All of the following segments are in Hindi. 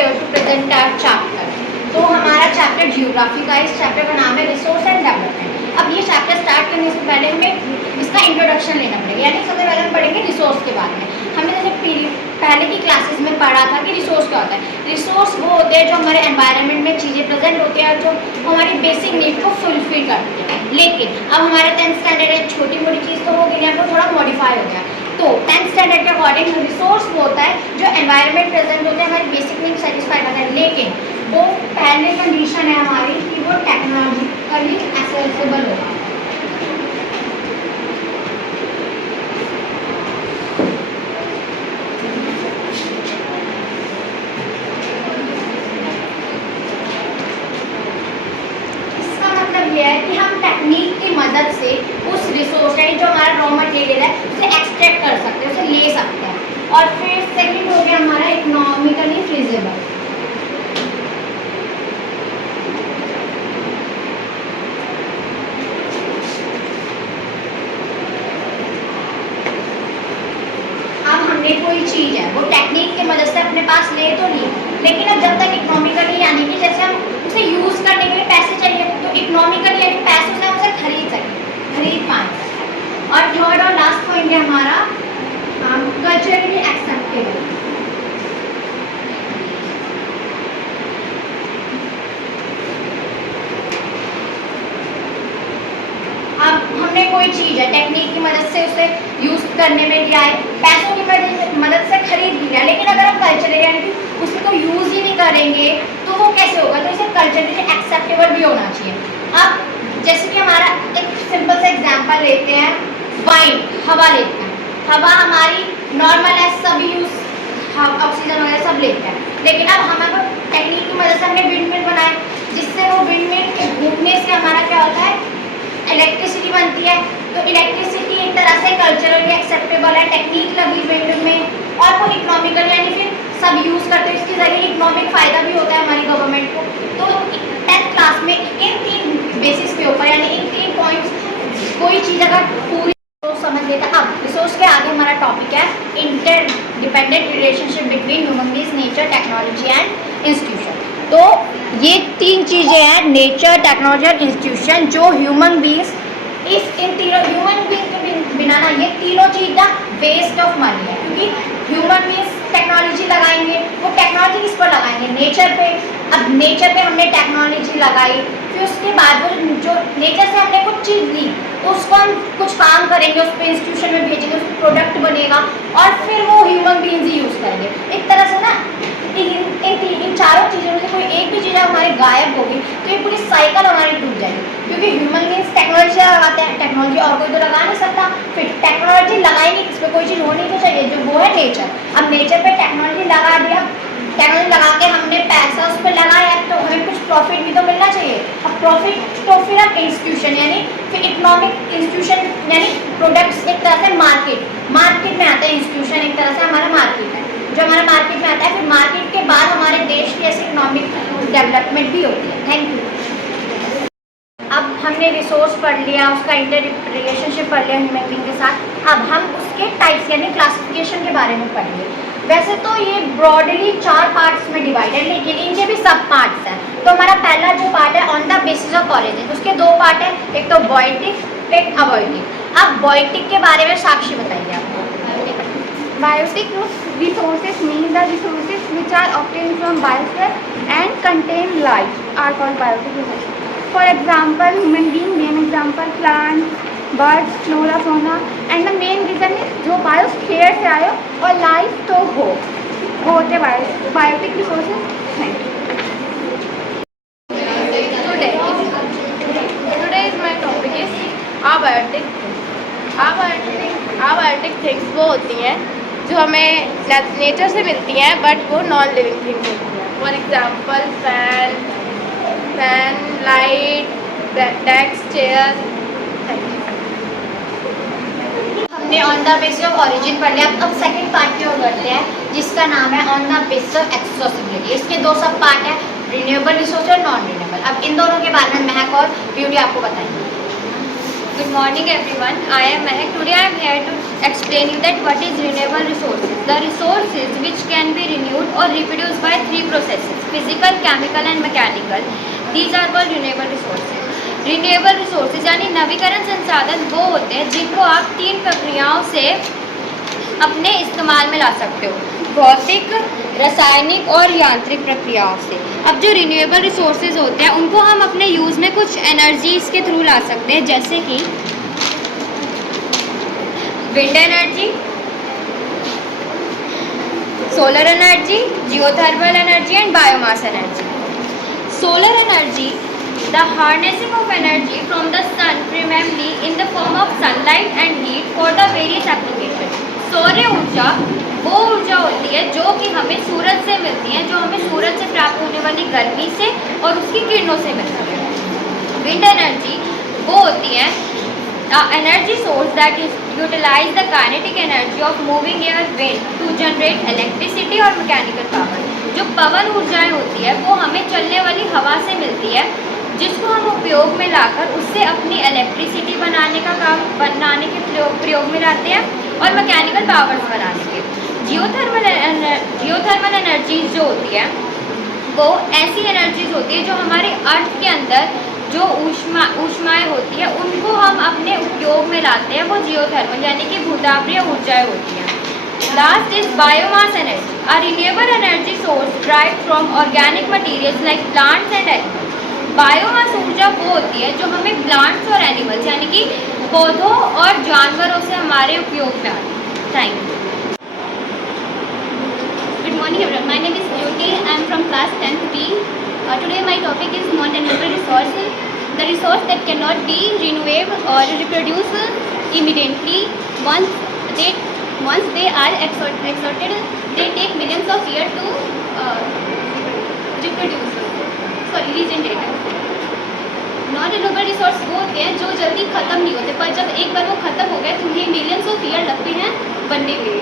here to present our chapter. तो हमारा चैप्टर जियोग्राफी का, इस चैप्टर का नाम है रिसोर्स एंड डेवलपमेंट। अब ये चैप्टर स्टार्ट करने से पहले हमें इसका इंट्रोडक्शन लेना पड़ेगा, यानी सबसे पहले हम पढ़ेंगे रिसोर्स के बारे में। हमने जैसे पहले की क्लासेस में पढ़ा था कि रिसोर्स क्या होता है। रिसोर्स वो होते हैं जो हमारे एनवायरनमेंट में चीज़ें प्रेजेंट होती हैं और जो हमारी बेसिक नीड को फुलफिल करती है। लेकिन अब हमारा 10th स्टैंडर्ड है, छोटी मोटी चीज़ तो हो गई, यहाँ पर थोड़ा मॉडिफाई हो गया। तो 10th स्टैंडर्ड के अकॉर्डिंग रिसोर्स वो होता है जो एनवायरनमेंट प्रेजेंट होते हैं, हमारी बेसिक नीड सेटिस्फाई करता है। लेकिन वो पहले कंडीशन है हमारी कि वो टेक्नोलॉजिकली एक्सेसिबल होगा। इसका मतलब यह है कि हम टेक्निक की मदद से उस रिसोर्स का जो हमारा रॉ मटेरियल है उसे एक्सट्रैक्ट कर सकते हैं, उसे ले सकते हैं। और फिर सेकंड हो गया हमारा इकोनॉमिकली फिजिबल। कोई चीज़ है वो टेक्निक की मदद से अपने पास ले तो ली, लेकिन अब जब तक इकोनॉमिकली, यानी कि जैसे हम उसे यूज़ करने के लिए पैसे चाहिए, तो इकोनॉमिकली यानी पैसों से हम उसे खरीद पाएंगे। और थर्ड और लास्ट पॉइंट है हमारा कल्चरली एक्सेप्टेबल। अब हमने कोई चीज़ है टेक्निक की मदद से उसे यूज़ करने में लिया है, पैसों की मदद से खरीद लिया, लेकिन अगर हम कल्चरली यानी कि उसमें तो यूज़ ही नहीं करेंगे तो वो कैसे होगा। तो इसे कल्चरली एक्सेप्टेबल भी होना चाहिए। अब जैसे कि हमारा एक सिंपल सा एग्जांपल लेते हैं, वाइन, हवा लेते हैं। हवा हमारी नॉर्मल है, सभी यूज़ ऑक्सीजन वगैरह सब लेते हैं, लेकिन अब हमारे टेक्निक की मदद से हमने विंड मिल बनाए, जिससे वो विंड मिल के घूमने से हमारा क्या होता है, इलेक्ट्रिसिटी बनती है। तो इलेक्ट्रिसिटी एक तरह से कल्चरली एक्सेप्टेबल है, टेक्निक लगी विंड में, और वो इकोनॉमिकल यानी फिर सब यूज़ करते हैं, इसके जरिए इकोनॉमिक फ़ायदा भी होता है हमारी गवर्नमेंट को। तो 10th क्लास में इन 3 बेसिस के ऊपर यानी इन 3 पॉइंट्स कोई चीज़ अगर पूरी तो समझ लेता है। अब रिसोर्स के आगे हमारा टॉपिक है interdependent relationship between human beings, nature, technology and institution. तो ये 3 चीज़ें हैं, नेचर, टेक्नोलॉजी और इंस्टीट्यूशन, जो ह्यूमन बीइंग्स इन तीनों ह्यूमन बीइंग के बिना ना ये तीनों चीज़ वेस्ट ऑफ मनी है, क्योंकि ह्यूमन बीइंग्स टेक्नोलॉजी लगाएंगे, वो टेक्नोलॉजी किस पर लगाएंगे, नेचर पे। अब नेचर पे हमने टेक्नोलॉजी लगाई, फिर उसके बाद वो जो नेचर से हमने कुछ चीज़ ली तो उसको हम कुछ काम करेंगे, उस पर इंस्टीट्यूशन में भेजेंगे, उस प्रोडक्ट बनेगा और फिर वो ह्यूमन बीइंग्स ही यूज़ करेंगे। एक तरह से ना इन चारों चीज़ों में से कोई एक भी चीज़ हमारी गायब होगी तो ये पूरी साइकिल हमारी टूट जाएगी, क्योंकि ह्यूमन बीइंग्स टेक्नोलॉजी लगाते हैं, टेक्नोलॉजी और कोई तो लगा नहीं सकता, फिर टेक्नोलॉजी लगाएंगे इस पर कोई चीज़ होनी तो चाहिए, जो वो है नेचर। अब नेचर पे टेक्नोलॉजी लगा दिया, टेक्नोलॉजी लगा के हमने पैसा उस पर लगाया तो हमें कुछ प्रॉफिट भी तो मिलना चाहिए। अब प्रॉफिट तो फिर अब इंस्टीट्यूशन यानी फिर इकोनॉमिक इंस्टीट्यूशन यानी प्रोडक्ट्स, एक तरह से मार्केट में आता है इंस्टीट्यूशन, एक तरह से हमारा मार्केट है, जो हमारा मार्केट में आता है। फिर मार्केट के बाद हमारे देश की ऐसी इकोनॉमिक डेवलपमेंट भी होती है। Thank you. अब हमने रिसोर्स पढ़ लिया, उसका इंटर रिलेशनशिप पढ़ लिया ह्यूमन बीइंग के साथ। अब हम उसके टाइप्स यानी क्लासिफिकेशन के बारे में पढ़ेंगे। वैसे तो ये ब्रॉडली 4 पार्ट्स में डिवाइड है, लेकिन इनके भी सब पार्ट्स हैं। तो हमारा पहला जो पार्ट है on the basis of origin, उसके 2 पार्ट है, एक तो बॉयटिक, एक अबॉयटिक। अब बॉयटिक के बारे में साक्षी बताइए आपको। Biotic resources mean the resources which are obtained from biosphere and contain life are called biotic resources. For example, human being, main example, plants, birds, flora, fauna, and the main reason is जो biosphere से आए और life तो हो, वो होते biotic resources। Thank you. Today's my topic is abiotic. Abiotic things वो होती हैं जो हमें नेचर से मिलती हैं बट वो नॉन लिविंग थिंग्स होती हैं। For example fan, light, desk, chair. हमने on the basis of origin पढ़ लिया। अब सेकंड पार्ट की ओर बढ़ते हैं, जिसका नाम है on the basis of accessibility. इसके 2 सब पार्ट है, रिन्यूएबल रिसोर्स और नॉन रिन्यूएबल। अब इन दोनों के बारे में महक और ब्यूटी आपको बताएंगे। Good morning everyone. I am Mehak. Today I am here to explain you that what is renewable resources. The resources which can be renewed or reproduced by three processes: physical, chemical and mechanical. These are called renewable resources. Renewable resources यानी नवीकरण संसाधन वो होते हैं जिनको आप 3 प्रक्रियाओं से अपने इस्तेमाल में ला सकते हो: भौतिक, रासायनिक और यांत्रिक प्रक्रियाओं से। अब जो रिन्यूएबल रिसोर्सेज होते हैं उनको हम अपने यूज़ में कुछ एनर्जीज के थ्रू ला सकते हैं, जैसे कि wind energy, solar energy, geothermal energy and biomass energy. Solar energy, the harnessing of energy from the sun primarily in the form of sunlight and heat for the various applications। सौर्य ऊर्जा वो ऊर्जा होती है जो कि हमें सूरज से मिलती है, जो हमें सूरज से प्राप्त होने वाली गर्मी से और उसकी किरणों से मिलती है। विंड एनर्जी वो होती है energy source that utilise the kinetic energy of moving air wind to generate electricity और मैकेनिकल पावर। जो पवन ऊर्जाएं होती है वो हमें चलने वाली हवा से मिलती है, जिसको हम उपयोग में लाकर उससे अपनी इलेक्ट्रिसिटी बनाने के प्रयोग में लाते हैं और मैकेनिकल पावर्स बनाने के। जियोथर्मल एनर्जीज जो होती है वो ऐसी एनर्जीज होती है जो हमारे अर्थ के अंदर जो ऊष्माएं होती है उनको हम अपने उपयोग में लाते हैं, वो जियोथर्मल यानी कि भूतापीय ऊर्जाएं होती हैं। Last is biomass energy, a renewable energy source derived from organic materials like plants and animals. Biomass ऊर्जा वो होती है जो हमें प्लांट्स और एनिमल्स यानी कि पौधों और जानवरों से हमारे उपयोग में आती है। Thank you. Good morning everyone. My name is Jyoti. I am from class 10th B. Today my topic is non-renewable resources. The resource that cannot be renewed or reproduced immediately. Once they are exhausted, they take millions of years to reproduce. Regenerate. Non-renewable resource वो होते हैं जो जल्दी ख़त्म नहीं होते, पर जब एक बार वो ख़त्म हो गए तो उन्हें मिलियंस ऑफ ईयर लगते हैं बनने में।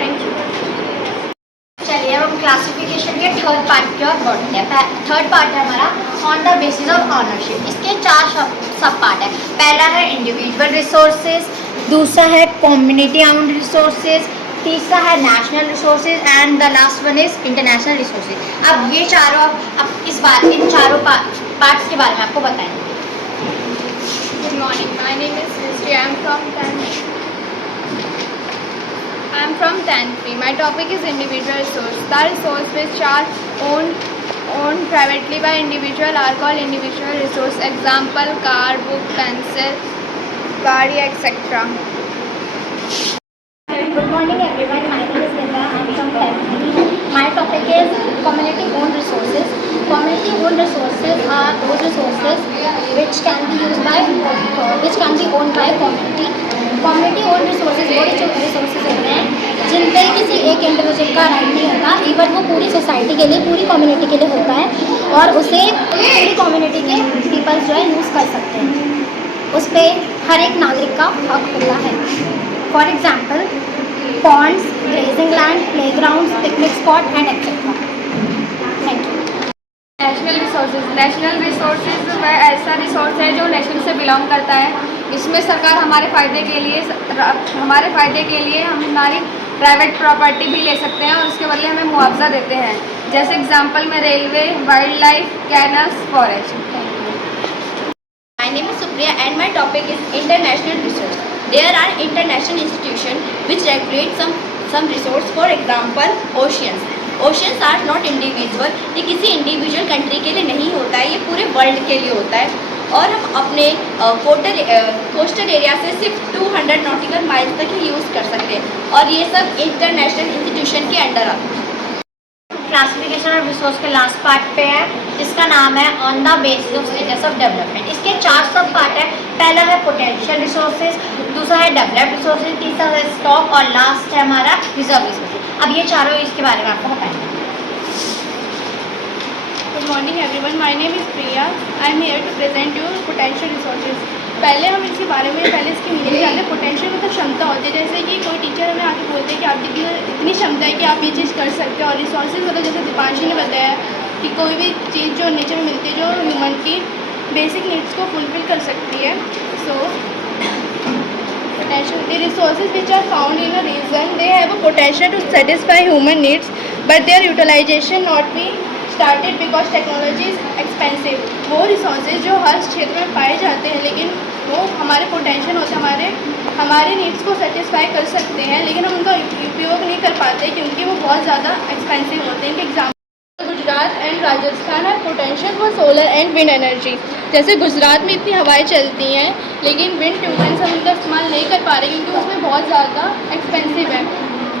Thank you. चलिए अब हम क्लासिफिकेशन के थर्ड पार्ट की ओर बढ़ते हैं। थर्ड पार्ट है हमारा on the basis of ownership. इसके 4 सब पार्ट है। पहला है इंडिविजुअल रिसोर्सेज, दूसरा है कम्युनिटी ओन्ड रिसोर्सेज, तीसरा है national resources and the last one is international resources. अब ये चारों इन चारों पार्ट्स के बारे में आपको बताएंगे। Good morning. My name is Srishti. I am from 10th B. My topic is individual resource. The resource which are owned privately by individual are called individual resource. Example: car, book, pencil, गाड़ी, etc. Good morning everyone. My name is Linda. I am from 10th B. My topic is community owned resources. Community owned resources are those resources which can be owned by community. Community owned resources वो रिसोर्सेज होते हैं जिन पे किसी एक इंडिविजुअल का राइट नहीं होता, इवन वो पूरी सोसाइटी के लिए, पूरी कम्युनिटी के लिए होता है और उसे पूरी कम्युनिटी के पीपल्स जो है यूज़ कर सकते हैं। उस पर हर एक नागरिक का हक होता है। For example ponds, grazing land, playgrounds, picnic spot and etc. Thank you. National resources वह ऐसा रिसोर्स है जो नेशनल से बिलोंग करता है। इसमें सरकार हमारे फ़ायदे के लिए हम हमारी प्राइवेट प्रॉपर्टी भी ले सकते हैं और उसके बदले हमें मुआवजा देते हैं। जैसे एग्जांपल में railway, wild life, canals, forest. My name is Supriya and my topic is international resource. There are international institutions which regulate some resource. For example, oceans. Oceans are not individual. ये किसी इंडिविजुअल कंट्री के लिए नहीं होता है, ये पूरे वर्ल्ड के लिए होता है और हम अपने कोस्टल एरिया से सिर्फ 200 नॉटिकल माइल्स तक ही यूज़ कर सकते हैं और ये सब इंटरनेशनल इंस्टीट्यूशन के अंडर आते हैं। क्लासिफिकेशन ऑफ रिसोर्स के लास्ट पार्ट पे है, जिसका नाम है on the basis of status of development. इसके 4 सब पार्ट है। पहला है पोटेंशियल रिसोर्सेज, दूसरा है डेवलप्ड रिसोर्सेज, तीसरा है स्टॉक और लास्ट है हमारा रिजर्व रिसोर्सेज। अब ये चारों इसके बारे में आपको बताएंगे। Good morning everyone, my name is Priya. I am here to present you potential resources. पहले हम इसके बारे में इसकी मीनिंग जानते हैं। पोटेंशियल मतलब क्षमता होती है, जैसे कि कोई टीचर हमें आके बोलते हैं कि आपकी इतनी क्षमता है कि आप ये चीज़ कर सकते हो। और रिसोर्सेज मतलब जैसे दीपांशी ने बताया कि कोई भी चीज़ जो नेचर में मिलती है जो ह्यूमन की बेसिक नीड्स को फुलफिल कर सकती है। The resources which are found in a region, they have a potential to satisfy human needs, but their utilization not be started because technology is expensive. वो resources जो हर क्षेत्र में पाए जाते हैं, लेकिन वो हमारे पोटेंशियल होते हैं, हमारे नीड्स को सेटिस्फाई कर सकते हैं, लेकिन हम उनका उपयोग नहीं कर पाते क्योंकि वो बहुत ज़्यादा एक्सपेंसिव होते हैं. इनके एग्जाम्पल गुजरात एंड राजस्थान है potential for solar and wind energy. जैसे गुजरात में इतनी हवाएं चलती हैं, लेकिन विंड ट्यूबेल्स हम उनका इस्तेमाल नहीं कर पा रहे क्योंकि उसमें बहुत ज़्यादा एक्सपेंसिव है.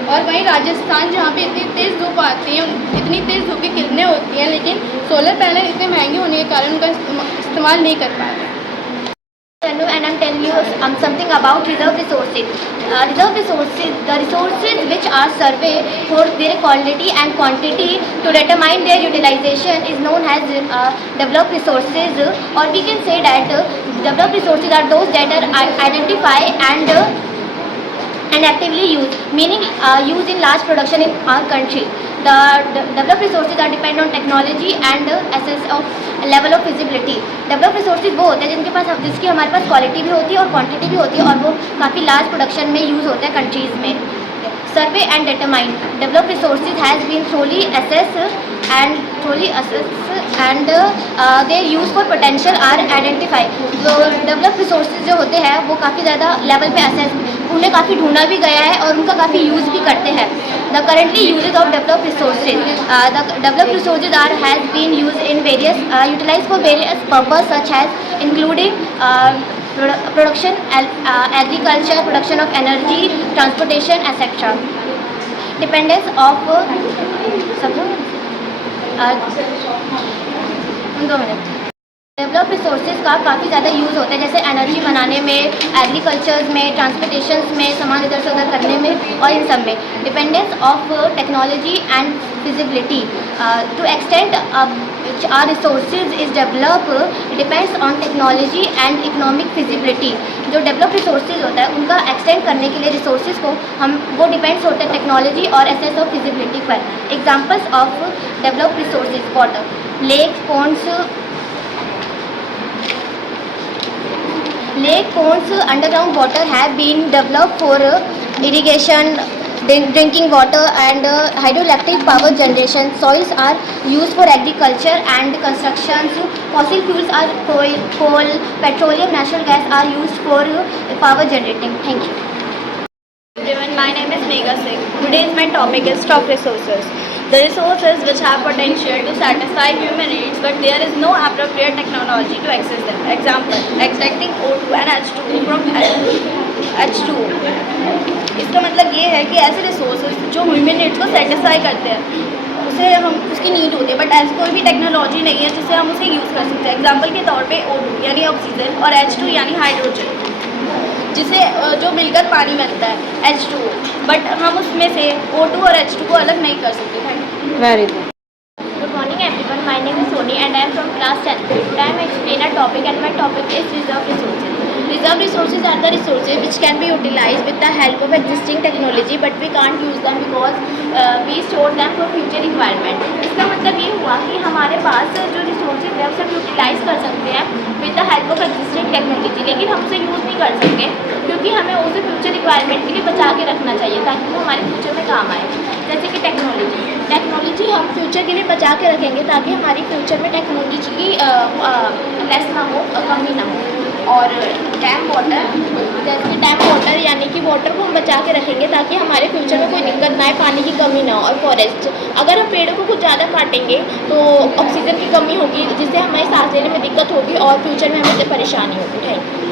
और वहीं राजस्थान जहाँ पे इतनी तेज़ धूप आती है, इतनी तेज़ धूप की किरणें होती हैं, लेकिन सोलर पैनल इतने महंगे होने के कारण उनका इस्तेमाल नहीं कर पा रहे. And I'm telling you something about reserve resources. Reserve resources, the resources which are surveyed for their quality and quantity to determine their utilization is known as developed resources, or we can say that developed resources are those that are identified and actively used, meaning used in large production in our country. The developed resources are depend on technology and assess of level of feasibility. Developed resources वो होते हैं जिसकी हमारे पास क्वालिटी भी होती है और क्वांटिटी भी होती है, और वो काफ़ी लार्ज प्रोडक्शन में यूज़ होते हैं कंट्रीज़ में. Survey and determine developed resources has been thoroughly assessed and their use for potential are identified. तो developed resources जो होते हैं वो काफ़ी ज़्यादा लेवल पे असेस, उन्हें काफ़ी ढूंढा भी गया है और उनका काफ़ी यूज़ भी करते हैं. The currently uses of developed resources, the developed resources has been used in various utilized for various purposes such as including production, agriculture, production of energy, transportation, etc. Dependence of 2 minutes. Develop resources का काफ़ी ज़्यादा यूज़ होता है, जैसे एनर्जी बनाने में, एग्रीकल्चर्स में, ट्रांसपोर्टेशन में, सामान इधर से उधर करने में, और इन सब में. Dependence of technology and feasibility to extend which our resources is develop depends on technology and economic feasibility. जो डेवलप रिसोर्सेज होता है उनका एक्सटेंड करने के लिए रिसोर्सेज को वो डिपेंड्स होता है टेक्नोलॉजी और एसेस ऑफ फिजिबिलिटी पर. Examples of develop resources: water, lake, ponds, underground water have been developed for irrigation, drinking water and hydroelectric power generation. Soils are used for agriculture and construction. Fossil fuels are coal, petroleum, natural gas are used for power generating. Thank you. Everyone, my name is Megha Singh. Today's my topic is stock resources. The resources which have potential to satisfy human needs, but there is no appropriate technology to access them. Example: extracting O2 and H2 from H2O. इसका मतलब ये है कि ऐसे रिसोर्सेज जो ह्यूमन नीड्स को सेटिस्फाई करते हैं, उसे हम उसकी नीड होती है, बट ऐसी कोई भी टेक्नोलॉजी नहीं है जिससे हम उसे यूज़ कर सकते हैं. एग्जाम्पल के तौर पे O2 यानी ऑक्सीजन और H2 यानी हाइड्रोजन, जिसे जो मिलकर पानी बनता है H2O, बट हम उसमें से O2 और H2 को अलग नहीं कर सकते. Very good. Good morning everyone, my name is Soni and I am from class 10th. Today I am explain a topic and my topic is reserve resources. Reserve resources are the resources which can be utilized with the help of existing technology, but we can't use them because we store them for future requirement. इसका मतलब ये हुआ कि हमारे पास जो रिसोर्सेज है उसे हम यूटिलाइज कर सकते हैं with the help of existing technology, लेकिन हम उसे यूज़ नहीं कर सकते क्योंकि हमें उसे फ्यूचर रिक्वायरमेंट के लिए बचा के रखना चाहिए ताकि वो हमारे फ्यूचर में काम आए. जैसे कि टेक्नोलॉजी हम फ्यूचर के लिए बचा के रखेंगे ताकि हमारी फ्यूचर में टेक्नोलॉजी की लेस ना हो, कमी ना हो. और डैम वाटर, जैसे डैम वाटर यानी कि वाटर को हम बचा के रखेंगे ताकि हमारे फ्यूचर में कोई दिक्कत ना आए, पानी की कमी ना हो. और फॉरेस्ट, अगर हम पेड़ों को कुछ ज़्यादा काटेंगे तो ऑक्सीजन की कमी होगी जिससे हमें सांस लेने में दिक्कत होगी और फ्यूचर में हमें परेशानी होगी. Thank you.